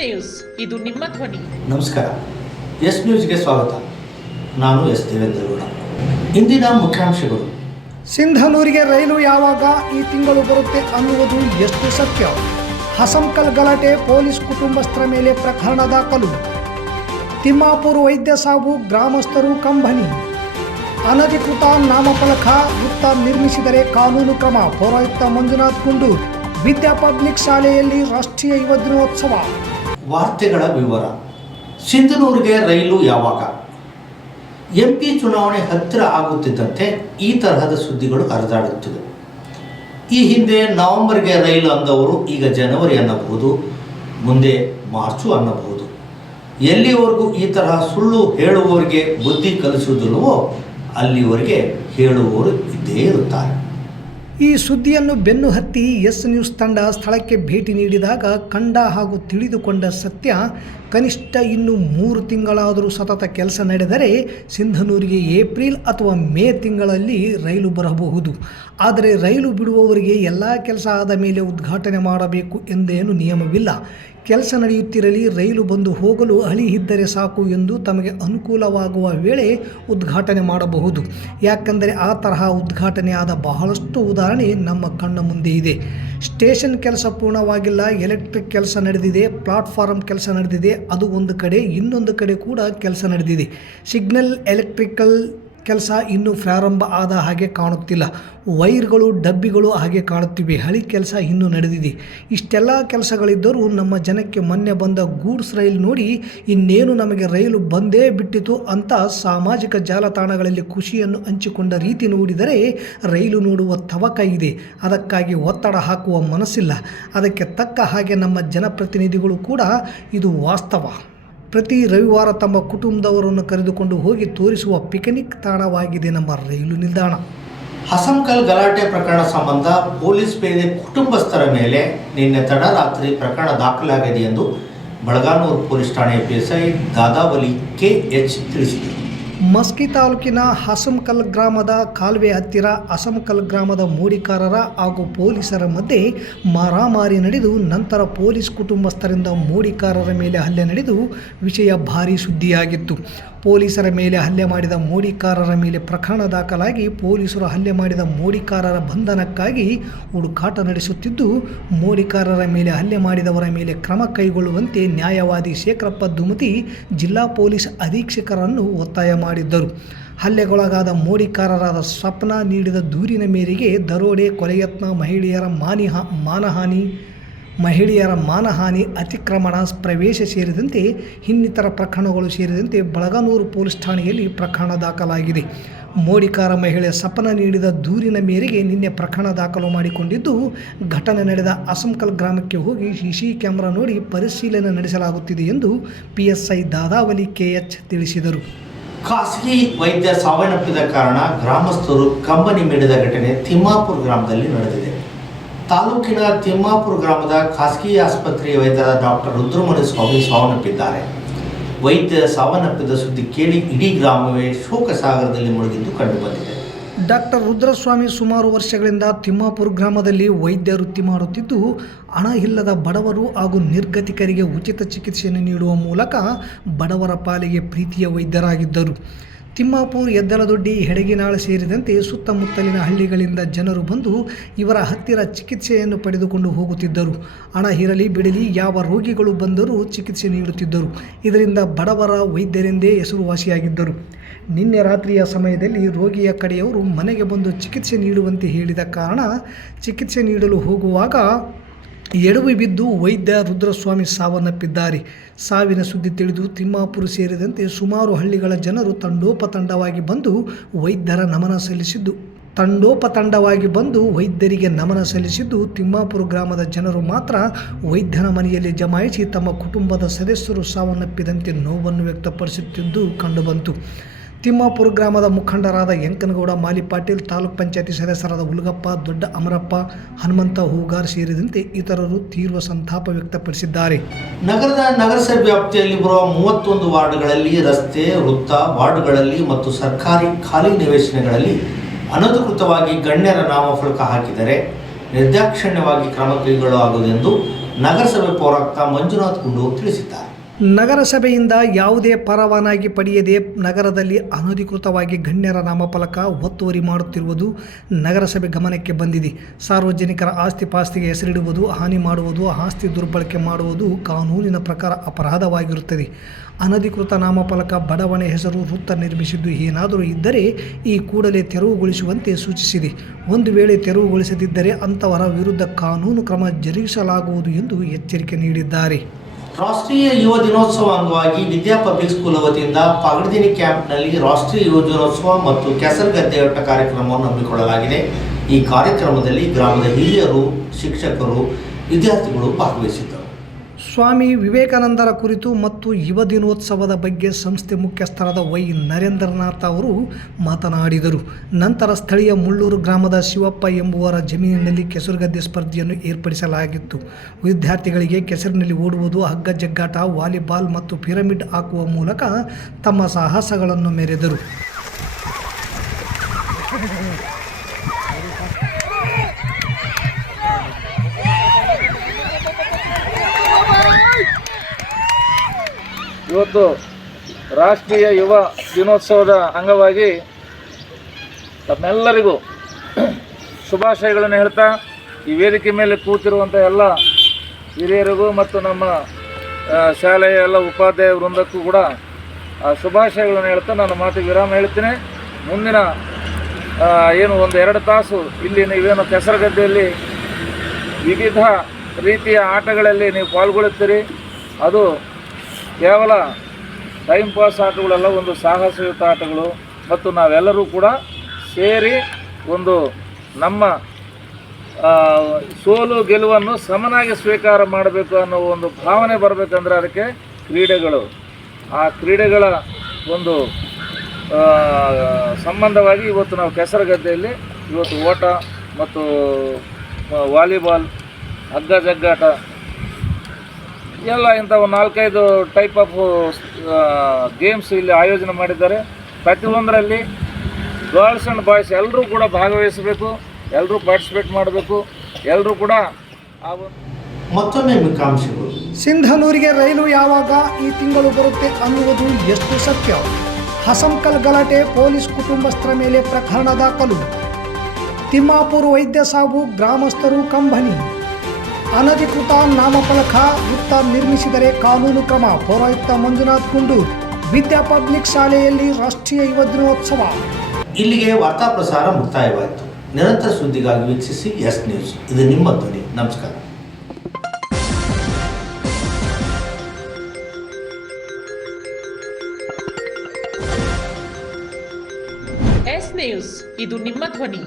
News, ಇದು ನಿಮ್ಮ ಧ್ವನಿ. ನಮಸ್ಕಾರ. ಎಸ್ ನ್ಯೂಸ್ಗೆ ಸ್ವಾಗತ. ನಾನು ಎಸ್ ದೇವೇಂದ್ರಗೌಡ. ಇಂದಿನ ಮುಖ್ಯಾಂಶಗಳು. ಸಿಂಧನೂರಿಗೆ ರೈಲು ಯಾವಾಗ ಈ ತಿಂಗಳು ಬರುತ್ತೆ ಅನ್ನುವುದು ಎಷ್ಟು ಸತ್ಯ? ಹಸಂಕಲ್ ಗಲಾಟೆ, ಪೊಲೀಸ್ ಕುಟುಂಬಸ್ಥರ ಮೇಲೆ ಪ್ರಕರಣ ದಾಖಲು. ತಿಮ್ಮಾಪುರ ವೈದ್ಯ ಸಾವು, ಗ್ರಾಮಸ್ಥರು ಕಂಬನಿ. ಅನಧಿಕೃತ ನಾಮಫಲಕ ವೃತ್ತ ನಿರ್ಮಿಸಿದರೆ ಕಾನೂನು ಕ್ರಮ, ಪೌರಾಯುಕ್ತ ಮಂಜುನಾಥ್ ಕುಂಡೂರ್. ವಿದ್ಯಾ ಪಬ್ಲಿಕ್ ಶಾಲೆಯಲ್ಲಿ ರಾಷ್ಟ್ರೀಯ ಯುವ ದಿನೋತ್ಸವ. ವಾರ್ತೆಗಳ ವಿವರ. ಸಿಂಧನೂರಿಗೆ ರೈಲು ಯಾವಾಗ? ಎಂಪಿ ಚುನಾವಣೆ ಹತ್ತಿರ ಆಗುತ್ತಿದ್ದಂತೆ ಈ ತರಹದ ಸುದ್ದಿಗಳು ಹರಿದಾಡುತ್ತಿವೆ. ಈ ಹಿಂದೆ ನವೆಂಬರ್ಗೆ ರೈಲು ಅಂದವರು ಈಗ ಜನವರಿ ಅನ್ನಬಹುದು, ಮುಂದೆ ಮಾರ್ಚು ಅನ್ನಬಹುದು. ಎಲ್ಲಿವರೆಗೂ ಈ ತರಹ ಸುಳ್ಳು ಹೇಳುವವರಿಗೆ ಬುದ್ಧಿ ಕಲಿಸುವುದಿಲ್ಲವೋ ಅಲ್ಲಿವರೆಗೆ ಹೇಳುವವರು ಇದ್ದೇ ಇರುತ್ತಾರೆ. ಈ ಸುದ್ದಿಯನ್ನು ಬೆನ್ನು ಹತ್ತಿ ಎಸ್ ನ್ಯೂಸ್ ತಂಡ ಸ್ಥಳಕ್ಕೆ ಭೇಟಿ ನೀಡಿದಾಗ ಕಂಡ ಹಾಗೂ ತಿಳಿದುಕೊಂಡ ಸತ್ಯ, ಕನಿಷ್ಠ ಇನ್ನು 3 ತಿಂಗಳಾದರೂ ಸತತ ಕೆಲಸ ನಡೆದರೆ ಸಿಂಧನೂರಿಗೆ ಏಪ್ರಿಲ್ ಅಥವಾ ಮೇ ತಿಂಗಳಲ್ಲಿ ರೈಲು ಬರಬಹುದು. ಆದರೆ ರೈಲು ಬಿಡುವವರಿಗೆ ಎಲ್ಲ ಕೆಲಸ ಆದ ಮೇಲೆ ಉದ್ಘಾಟನೆ ಮಾಡಬೇಕು ಎಂದೇನು ನಿಯಮವಿಲ್ಲ. ಕೆಲಸ ನಡೆಯುತ್ತಿರಲಿ, ರೈಲು ಬಂದು ಹೋಗಲು ಹಳಿ ಇದ್ದರೆ ಸಾಕು ಎಂದು ತಮಗೆ ಅನುಕೂಲವಾಗುವ ವೇಳೆ ಉದ್ಘಾಟನೆ ಮಾಡಬಹುದು. ಯಾಕೆಂದರೆ ಆ ತರಹ ಉದ್ಘಾಟನೆ ಆದ ಬಹಳಷ್ಟು ಉದಾಹರಣೆ ನಮ್ಮ ಕಣ್ಣ ಮುಂದೆ ಇದೆ. ಸ್ಟೇಷನ್ ಕೆಲಸ ಪೂರ್ಣವಾಗಿಲ್ಲ, ಎಲೆಕ್ಟ್ರಿಕ್ ಕೆಲಸ ನಡೆದಿದೆ, ಪ್ಲಾಟ್ಫಾರ್ಮ್ ಕೆಲಸ ನಡೆದಿದೆ, ಅದು ಒಂದು ಕಡೆ. ಇನ್ನೊಂದು ಕಡೆ ಕೂಡ ಕೆಲಸ ನಡೆದಿದೆ. ಸಿಗ್ನಲ್ ಎಲೆಕ್ಟ್ರಿಕಲ್ ಕೆಲಸ ಇನ್ನೂ ಪ್ರಾರಂಭ ಆದ ಹಾಗೆ ಕಾಣುತ್ತಿಲ್ಲ. ವೈರ್ಗಳು, ಡಬ್ಬಿಗಳು ಹಾಗೆ ಕಾಣುತ್ತಿವೆ. ಹಳಿ ಕೆಲಸ ಇನ್ನೂ ನಡೆದಿದೆ. ಇಷ್ಟೆಲ್ಲ ಕೆಲಸಗಳಿದ್ದರೂ ನಮ್ಮ ಜನಕ್ಕೆ ಮೊನ್ನೆ ಬಂದ ಗೂಡ್ಸ್ ರೈಲು ನೋಡಿ ಇನ್ನೇನು ನಮಗೆ ರೈಲು ಬಂದೇ ಬಿಟ್ಟಿತು ಅಂತ ಸಾಮಾಜಿಕ ಜಾಲತಾಣಗಳಲ್ಲಿ ಖುಷಿಯನ್ನು ಹಂಚಿಕೊಂಡ ರೀತಿ ನೋಡಿದರೆ ರೈಲು ನೋಡುವ ತವಕ ಇದೆ. ಅದಕ್ಕಾಗಿ ಒತ್ತಡ ಹಾಕುವ ಮನಸ್ಸಿಲ್ಲ. ಅದಕ್ಕೆ ತಕ್ಕ ಹಾಗೆ ನಮ್ಮ ಜನಪ್ರತಿನಿಧಿಗಳು ಕೂಡ ಇದು ವಾಸ್ತವ. ಪ್ರತಿ ರವಿವಾರ ತಮ್ಮ ಕುಟುಂಬದವರನ್ನು ಕರೆದುಕೊಂಡು ಹೋಗಿ ತೋರಿಸುವ ಪಿಕ್ನಿಕ್ ತಾಣವಾಗಿದೆ ನಮ್ಮ ರೈಲು ನಿಲ್ದಾಣ. ಹಸಂಕಲ್ ಗಲಾಟೆ ಪ್ರಕರಣ ಸಂಬಂಧ ಪೊಲೀಸ್ ಪೇದೆ ಕುಟುಂಬಸ್ಥರ ಮೇಲೆ ನಿನ್ನೆ ತಡರಾತ್ರಿ ಪ್ರಕರಣ ದಾಖಲಾಗಿದೆ ಎಂದು ಬಳಗಾನೂರು ಪೊಲೀಸ್ ಠಾಣೆಯ PSI ದಾದಾವಲಿ KH ತಿಳಿಸಿದರು. ಮಸ್ಕಿ ತಾಲೂಕಿನ ಹಸಂಕಲ್ ಗ್ರಾಮದ ಕಾಲುವೆ ಹತ್ತಿರ ಹಸಂಕಲ್ ಗ್ರಾಮದ ಮೋಡಿಕಾರರ ಹಾಗೂ ಪೊಲೀಸರ ಮಧ್ಯೆ ಮಾರಾಮಾರಿ ನಡೆದು ನಂತರ ಪೊಲೀಸ್ ಕುಟುಂಬಸ್ಥರಿಂದ ಮೋಡಿಕಾರರ ಮೇಲೆ ಹಲ್ಲೆ ನಡೆದು ವಿಷಯ ಭಾರೀ ಸುದ್ದಿಯಾಗಿತ್ತು. ಪೊಲೀಸರ ಮೇಲೆ ಹಲ್ಲೆ ಮಾಡಿದ ಮೋಡಿಕಾರರ ಮೇಲೆ ಪ್ರಕರಣ ದಾಖಲಾಗಿ ಪೊಲೀಸರು ಹಲ್ಲೆ ಮಾಡಿದ ಮೋಡಿಕಾರರ ಬಂಧನಕ್ಕಾಗಿ ಹುಡುಕಾಟ ನಡೆಸುತ್ತಿದ್ದು, ಮೋಡಿಕಾರರ ಮೇಲೆ ಹಲ್ಲೆ ಮಾಡಿದವರ ಮೇಲೆ ಕ್ರಮ ಕೈಗೊಳ್ಳುವಂತೆ ನ್ಯಾಯವಾದಿ ಶೇಖರಪ್ಪ ದುಮತಿ ಜಿಲ್ಲಾ ಪೊಲೀಸ್ ಅಧೀಕ್ಷಕರನ್ನು ಒತ್ತಾಯ ಮಾಡಿದ್ದರು. ಹಲ್ಲೆಗೊಳಗಾದ ಮೋಡಿಕಾರರಾದ ಸ್ವಪ್ನ ನೀಡಿದ ದೂರಿನ ಮೇರೆಗೆ ದರೋಡೆ, ಕೊಲೆಯತ್ನ, ಮಹಿಳೆಯರ ಮಾನಹಾನಿ, ಅತಿಕ್ರಮಣ, ಪ್ರವೇಶ ಸೇರಿದಂತೆ ಇನ್ನಿತರ ಪ್ರಕರಣಗಳು ಸೇರಿದಂತೆ ಬಳಗಾನೂರು ಪೊಲೀಸ್ ಠಾಣೆಯಲ್ಲಿ ಪ್ರಕರಣ ದಾಖಲಾಗಿದೆ. ಮೋಡಿಕಾರ ಮಹಿಳೆ ಸ್ವಪ್ನ ನೀಡಿದ ದೂರಿನ ಮೇರೆಗೆ ನಿನ್ನೆ ಪ್ರಕರಣ ದಾಖಲು ಮಾಡಿಕೊಂಡಿದ್ದು, ಘಟನೆ ನಡೆದ ಹಸಂಕಲ್ ಗ್ರಾಮಕ್ಕೆ ಹೋಗಿ CC ಕ್ಯಾಮೆರಾ ನೋಡಿ ಪರಿಶೀಲನೆ ನಡೆಸಲಾಗುತ್ತಿದೆ ಎಂದು PSI ದಾದಾವಲಿ KH ತಿಳಿಸಿದರು. ಖಾಸಗಿ ವೈದ್ಯ ಸಾವನ್ನಪ್ಪಿದ ಕಾರಣ ಗ್ರಾಮಸ್ಥರು ಕಂಬನಿ ಮಿಡಿದ ಘಟನೆ ತಿಮ್ಮಾಪುರ ಗ್ರಾಮದಲ್ಲಿ ನಡೆದಿದೆ. ತಾಲೂಕಿನ ತಿಮ್ಮಾಪುರ ಗ್ರಾಮದ ಖಾಸಗಿ ಆಸ್ಪತ್ರೆಯ ವೈದ್ಯರಾದ ಡಾಕ್ಟರ್ ರುದ್ರಮುನಿ ಸ್ವಾಮಿ ಸಾವನ್ನಪ್ಪಿದ್ದಾರೆ. ವೈದ್ಯ ಸಾವನ್ನಪ್ಪಿದ ಸುದ್ದಿ ಕೇಳಿ ಇಡೀ ಗ್ರಾಮವೇ ಶೋಕ ಸಾಗರದಲ್ಲಿ ಮುಳುಗಿದ್ದು ಕಂಡುಬಂದಿದೆ. ಡಾಕ್ಟರ್ ರುದ್ರಸ್ವಾಮಿ ಸುಮಾರು ವರ್ಷಗಳಿಂದ ತಿಮ್ಮಾಪುರ ಗ್ರಾಮದಲ್ಲಿ ವೈದ್ಯ ವೃತ್ತಿ ಮಾಡುತ್ತಿದ್ದು, ಹಣ ಇಲ್ಲದ ಬಡವರು ಹಾಗೂ ನಿರ್ಗತಿಕರಿಗೆ ಉಚಿತ ಚಿಕಿತ್ಸೆಯನ್ನು ನೀಡುವ ಮೂಲಕ ಬಡವರ ಪಾಲಿಗೆ ಪ್ರೀತಿಯ ವೈದ್ಯರಾಗಿದ್ದರು. ತಿಮ್ಮಾಪುರ, ಎದ್ದಲದೊಡ್ಡಿ, ಹೆಡಗಿನಾಳ ಸೇರಿದಂತೆ ಸುತ್ತಮುತ್ತಲಿನ ಹಳ್ಳಿಗಳಿಂದ ಜನರು ಬಂದು ಇವರ ಹತ್ತಿರ ಚಿಕಿತ್ಸೆಯನ್ನು ಪಡೆದುಕೊಂಡು ಹೋಗುತ್ತಿದ್ದರು. ಹಣ ಇರಲಿ ಬಿಡಲಿ ಯಾವ ರೋಗಿಗಳು ಬಂದರೂ ಚಿಕಿತ್ಸೆ ನೀಡುತ್ತಿದ್ದರು. ಇದರಿಂದ ಬಡವರ ವೈದ್ಯರೆಂದೇ ಹೆಸರುವಾಸಿಯಾಗಿದ್ದರು. ನಿನ್ನೆ ರಾತ್ರಿಯ ಸಮಯದಲ್ಲಿ ರೋಗಿಯ ಕಡೆಯವರು ಮನೆಗೆ ಬಂದು ಚಿಕಿತ್ಸೆ ನೀಡುವಂತೆ ಹೇಳಿದ ಕಾರಣ ಚಿಕಿತ್ಸೆ ನೀಡಲು ಹೋಗುವಾಗ ಎಡವಿ ಬಿದ್ದು ವೈದ್ಯ ರುದ್ರಸ್ವಾಮಿ ಸಾವನ್ನಪ್ಪಿದ್ದಾರೆ. ಸಾವಿನ ಸುದ್ದಿ ತಿಳಿದು ತಿಮ್ಮಾಪುರ ಸೇರಿದಂತೆ ಸುಮಾರು ಹಳ್ಳಿಗಳ ಜನರು ತಂಡೋಪತಂಡವಾಗಿ ಬಂದು ವೈದ್ಯರಿಗೆ ನಮನ ಸಲ್ಲಿಸಿದ್ದು, ತಿಮ್ಮಾಪುರ ಗ್ರಾಮದ ಜನರು ಮಾತ್ರ ವೈದ್ಯನ ಮನೆಯಲ್ಲಿ ಜಮಾಯಿಸಿ ತಮ್ಮ ಕುಟುಂಬದ ಸದಸ್ಯರು ಸಾವನ್ನಪ್ಪಿದಂತೆ ನೋವನ್ನು ವ್ಯಕ್ತಪಡಿಸುತ್ತಿದ್ದು ಕಂಡುಬಂತು. ತಿಮ್ಮಾಪುರ ಗ್ರಾಮದ ಮುಖಂಡರಾದ ಯಂಕನಗೌಡ ಮಾಲಿಪಾಟೀಲ್, ತಾಲೂಕ್ ಪಂಚಾಯತಿ ಸದಸ್ಯರಾದ ಹುಲಗಪ್ಪ, ದೊಡ್ಡ ಅಮರಪ್ಪ, ಹನುಮಂತ ಹೂಗಾರ್ ಸೇರಿದಂತೆ ಇತರರು ತೀವ್ರ ಸಂತಾಪ ವ್ಯಕ್ತಪಡಿಸಿದ್ದಾರೆ. ನಗರದ ನಗರಸಭೆ ವ್ಯಾಪ್ತಿಯಲ್ಲಿ ಬರುವ 31 ವಾರ್ಡ್ಗಳಲ್ಲಿ ರಸ್ತೆ, ವೃತ್ತ, ವಾರ್ಡ್ಗಳಲ್ಲಿ ಮತ್ತು ಸರ್ಕಾರಿ ಖಾಲಿ ನಿವೇಶನಗಳಲ್ಲಿ ಅನಧಿಕೃತವಾಗಿ ಗಣ್ಯರ ನಾಮಫಲಕ ಹಾಕಿದರೆ ನಿರ್ದಾಕ್ಷಿಣ್ಯವಾಗಿ ಕ್ರಮ ಕೈಗೊಳ್ಳಲಾಗುವುದೆಂದು ನಗರಸಭೆ ಪೌರಾಯುಕ್ತ ಮಂಜುನಾಥ್ ಗುಂಡು ತಿಳಿಸಿದ್ದಾರೆ. ನಗರಸಭೆಯಿಂದ ಯಾವುದೇ ಪರವಾನಗಿ ಪಡೆಯದೆ ನಗರದಲ್ಲಿ ಅನಧಿಕೃತವಾಗಿ ಗಣ್ಯರ ನಾಮಫಲಕ ಒತ್ತುವರಿ ಮಾಡುತ್ತಿರುವುದು ನಗರಸಭೆ ಗಮನಕ್ಕೆ ಬಂದಿದೆ. ಸಾರ್ವಜನಿಕರ ಆಸ್ತಿಪಾಸ್ತಿಗೆ ಹೆಸರಿಡುವುದು, ಹಾನಿ ಮಾಡುವುದು, ಆಸ್ತಿ ದುರ್ಬಳಕೆ ಮಾಡುವುದು ಕಾನೂನಿನ ಪ್ರಕಾರ ಅಪರಾಧವಾಗಿರುತ್ತದೆ. ಅನಧಿಕೃತ ನಾಮಫಲಕ, ಬಡಾವಣೆ ಹೆಸರು, ವೃತ್ತ ನಿರ್ಮಿಸಿದ್ದು ಏನಾದರೂ ಇದ್ದರೆ ಈ ಕೂಡಲೇ ತೆರವುಗೊಳಿಸುವಂತೆ ಸೂಚಿಸಿದೆ. ಒಂದು ವೇಳೆ ತೆರವುಗೊಳಿಸದಿದ್ದರೆ ಅಂಥವರ ವಿರುದ್ಧ ಕಾನೂನು ಕ್ರಮ ಜರುಗಿಸಲಾಗುವುದು ಎಂದು ಎಚ್ಚರಿಕೆ ನೀಡಿದ್ದಾರೆ. ರಾಷ್ಟ್ರೀಯ ಯುವ ದಿನೋತ್ಸವ ಅಂಗವಾಗಿ ವಿದ್ಯಾ ಪಬ್ಲಿಕ್ ಸ್ಕೂಲ್ ವತಿಯಿಂದ ಪಗಡದಿನಿ ಕ್ಯಾಂಪ್ನಲ್ಲಿ ರಾಷ್ಟ್ರೀಯ ಯುವ ದಿನೋತ್ಸವ ಮತ್ತು ಕೆಸರುಗದ್ದೆಯಾಟ ಕಾರ್ಯಕ್ರಮವನ್ನು ಹಮ್ಮಿಕೊಳ್ಳಲಾಗಿದೆ. ಈ ಕಾರ್ಯಕ್ರಮದಲ್ಲಿ ಗ್ರಾಮದ ಹಿರಿಯರು, ಶಿಕ್ಷಕರು, ವಿದ್ಯಾರ್ಥಿಗಳು ಭಾಗವಹಿಸಿದ್ದರು. ಸ್ವಾಮಿ ವಿವೇಕಾನಂದರ ಕುರಿತು ಮತ್ತು ಯುವ ದಿನೋತ್ಸವದ ಬಗ್ಗೆ ಸಂಸ್ಥೆ ಮುಖ್ಯಸ್ಥರಾದ ವೈ ನರೇಂದ್ರನಾಥ್ ಅವರು ಮಾತನಾಡಿದರು. ನಂತರ ಸ್ಥಳೀಯ ಮುಳ್ಳೂರು ಗ್ರಾಮದ ಶಿವಪ್ಪ ಎಂಬುವರ ಜಮೀನಿನಲ್ಲಿ ಕೆಸರುಗದ್ದೆ ಸ್ಪರ್ಧೆಯನ್ನು ಏರ್ಪಡಿಸಲಾಗಿತ್ತು. ವಿದ್ಯಾರ್ಥಿಗಳಿಗೆ ಕೆಸರಿನಲ್ಲಿ ಓಡುವುದು, ಹಗ್ಗ ಜಗ್ಗಾಟ, ವಾಲಿಬಾಲ್ ಮತ್ತು ಪಿರಮಿಡ್ ಹಾಕುವ ಮೂಲಕ ತಮ್ಮ ಸಾಹಸಗಳನ್ನು ಮೆರೆದರು. ಇವತ್ತು ರಾಷ್ಟ್ರೀಯ ಯುವ ದಿನೋತ್ಸವದ ಅಂಗವಾಗಿ ತಮ್ಮೆಲ್ಲರಿಗೂ ಶುಭಾಶಯಗಳನ್ನು ಹೇಳ್ತಾ, ಈ ವೇದಿಕೆ ಮೇಲೆ ಕೂತಿರುವಂಥ ಎಲ್ಲ ಹಿರಿಯರಿಗೂ ಮತ್ತು ನಮ್ಮ ಶಾಲೆಯ ಎಲ್ಲ ಉಪಾಧ್ಯಾಯ ವೃಂದಕ್ಕೂ ಕೂಡ ಶುಭಾಶಯಗಳನ್ನು ಹೇಳ್ತಾ ನಾನು ಮಾತಿಗೆ ವಿರಾಮ ಹೇಳ್ತೀನಿ. ಮುಂದಿನ ಏನು ಒಂದು 2 ತಾಸು ಇಲ್ಲಿ ನೀವೇನು ಕೆಸರುಗದ್ದೆಯಲ್ಲಿ ವಿವಿಧ ರೀತಿಯ ಆಟಗಳಲ್ಲಿ ನೀವು ಪಾಲ್ಗೊಳ್ಳುತ್ತೀರಿ. ಅದು ಕೇವಲ ಟೈಮ್ ಪಾಸ್ ಆಟಗಳೆಲ್ಲ, ಒಂದು ಸಾಹಸಯುತ ಆಟಗಳು ಮತ್ತು ನಾವೆಲ್ಲರೂ ಕೂಡ ಸೇರಿ ಒಂದು ನಮ್ಮ ಸೋಲು ಗೆಲುವನ್ನು ಸಮನಾಗಿ ಸ್ವೀಕಾರ ಮಾಡಬೇಕು ಅನ್ನೋ ಒಂದು ಭಾವನೆ ಬರಬೇಕಂದ್ರೆ ಅದಕ್ಕೆ ಕ್ರೀಡೆಗಳು, ಆ ಕ್ರೀಡೆಗಳ ಒಂದು ಸಂಬಂಧವಾಗಿ ಇವತ್ತು ನಾವು ಕೆಸರುಗದ್ದೆಯಲ್ಲಿ ಇವತ್ತು ಓಟ ಮತ್ತು ವಾಲಿಬಾಲ್, ಹಗ್ಗ ಜಗ್ಗಾಟ ಎಲ್ಲ ಇಂಥ ಒಂದು 4-5 ಟೈಪ್ ಆಫ್ ಗೇಮ್ಸ್ ಇಲ್ಲಿ ಆಯೋಜನೆ ಮಾಡಿದ್ದಾರೆ. ಪ್ರತಿಯೊಂದರಲ್ಲಿ ಗರ್ಲ್ಸ್ ಆ್ಯಂಡ್ ಬಾಯ್ಸ್ ಎಲ್ಲರೂ ಕೂಡ ಭಾಗವಹಿಸಬೇಕು, ಎಲ್ಲರೂ ಪಾರ್ಟಿಸಿಪೇಟ್ ಮಾಡಬೇಕು, ಎಲ್ಲರೂ ಕೂಡ ಆ ಒಂದು. ಮತ್ತೊಮ್ಮೆ ಮುಖ್ಯಾಂಶಗಳು. ಸಿಂಧನೂರಿಗೆ ರೈಲು ಯಾವಾಗ ಈ ತಿಂಗಳು ಬರುತ್ತೆ ಅನ್ನುವುದು ಎಷ್ಟು ಸತ್ಯ? ಹಸಂಕಲ್ ಗಲಾಟೆ, ಪೊಲೀಸ್ ಕುಟುಂಬಸ್ಥರ ಮೇಲೆ ಪ್ರಕರಣ ದಾಖಲು. ತಿಮ್ಮಾಪುರ ವೈದ್ಯ ಸಾವು, ಗ್ರಾಮಸ್ಥರು ಕಂಬನಿ. ಅನಧಿಕೃತ ನಾಮಫಲಕ, ವೃತ್ತ ನಿರ್ಮಿಸಿದರೆ ಕಾನೂನು ಕ್ರಮ. ಪೌರಾಯುಕ್ತ ಮಂಜುನಾಥ್ ಗುಂಡು. ವಿದ್ಯಾ ಪಬ್ಲಿಕ್ ಶಾಲೆಯಲ್ಲಿ ರಾಷ್ಟ್ರೀಯ ಯುವ ದಿನೋತ್ಸವ. ಇಲ್ಲಿಗೆ ವಾರ್ತಾ ಪ್ರಸಾರ ಮುಕ್ತಾಯವಾಯಿತು. ನಿರಂತರ ಸುದ್ದಿಗಾಗಿ ವೀಕ್ಷಿಸಿ ಎಸ್ ನ್ಯೂಸ್. ಇದು ನಿಮ್ಮ ಧ್ವನಿ. ನಮಸ್ಕಾರ. ಎಸ್ ನ್ಯೂಸ್, ಇದು ನಿಮ್ಮ ಧ್ವನಿ.